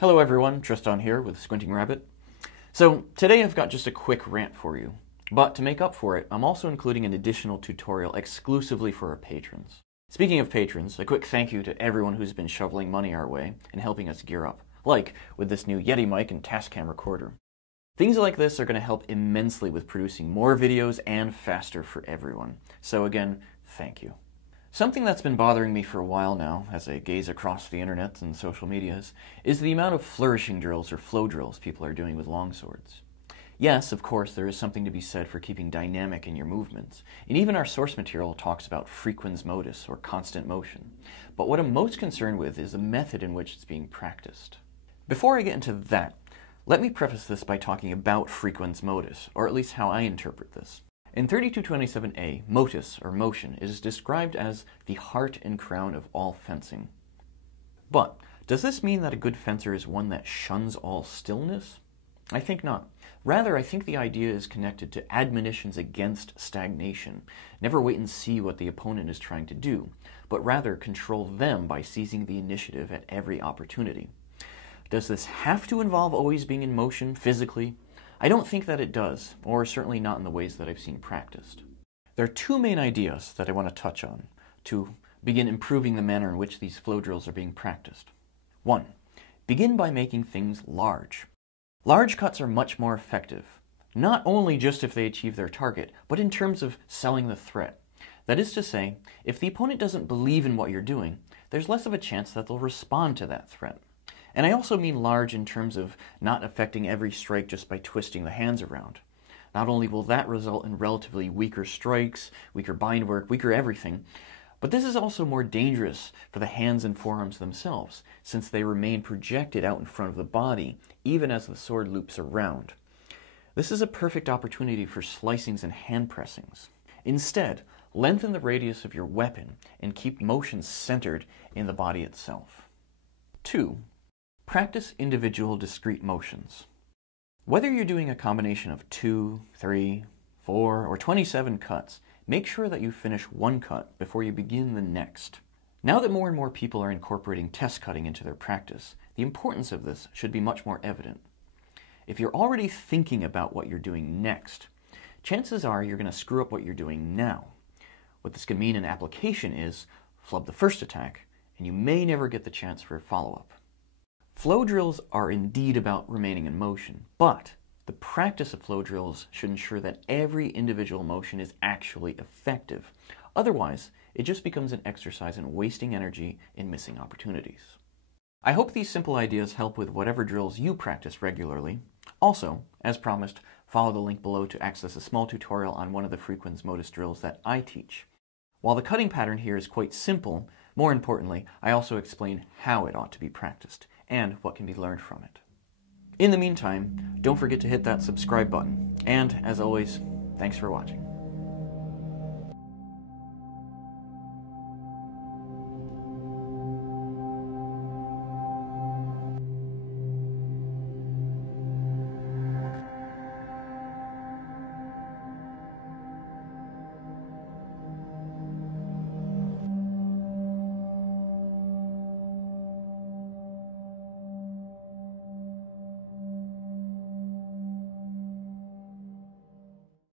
Hello everyone, Tristan here with Squinting Rabbit. So today I've got just a quick rant for you, but to make up for it, I'm also including an additional tutorial exclusively for our patrons. Speaking of patrons, a quick thank you to everyone who's been shoveling money our way and helping us gear up, like with this new Yeti mic and Tascam recorder. Things like this are going to help immensely with producing more videos and faster for everyone. So again, thank you. Something that's been bothering me for a while now, as I gaze across the internet and social medias, is the amount of flourishing drills or flow drills people are doing with longswords. Yes, of course, there is something to be said for keeping dynamic in your movements, and even our source material talks about frequens motus, or constant motion. But what I'm most concerned with is the method in which it's being practiced. Before I get into that, let me preface this by talking about frequens motus, or at least how I interpret this. In 3227A, motus, or motion, is described as the heart and crown of all fencing. But does this mean that a good fencer is one that shuns all stillness? I think not. Rather, I think the idea is connected to admonitions against stagnation. Never wait and see what the opponent is trying to do, but rather control them by seizing the initiative at every opportunity. Does this have to involve always being in motion physically? I don't think that it does, or certainly not in the ways that I've seen practiced. There are two main ideas that I want to touch on to begin improving the manner in which these flow drills are being practiced. 1. Begin by making things large. Large cuts are much more effective, not only just if they achieve their target, but in terms of selling the threat. That is to say, if the opponent doesn't believe in what you're doing, there's less of a chance that they'll respond to that threat. And I also mean large in terms of not affecting every strike just by twisting the hands around. Not only will that result in relatively weaker strikes, weaker bind work, weaker everything, but this is also more dangerous for the hands and forearms themselves, since they remain projected out in front of the body, even as the sword loops around. This is a perfect opportunity for slicings and hand pressings. Instead, lengthen the radius of your weapon and keep motion centered in the body itself. 2. Practice individual discrete motions. Whether you're doing a combination of 2, 3, 4, or 27 cuts, make sure that you finish one cut before you begin the next. Now that more and more people are incorporating test cutting into their practice, the importance of this should be much more evident. If you're already thinking about what you're doing next, chances are you're going to screw up what you're doing now. What this can mean in application is flub the first attack, and you may never get the chance for a follow-up. Flow drills are indeed about remaining in motion, but the practice of flow drills should ensure that every individual motion is actually effective. Otherwise, it just becomes an exercise in wasting energy and missing opportunities. I hope these simple ideas help with whatever drills you practice regularly. Also, as promised, follow the link below to access a small tutorial on one of the Frequens Motus drills that I teach. While the cutting pattern here is quite simple, more importantly, I also explain how it ought to be practiced and what can be learned from it. In the meantime, don't forget to hit that subscribe button, and as always, thanks for watching.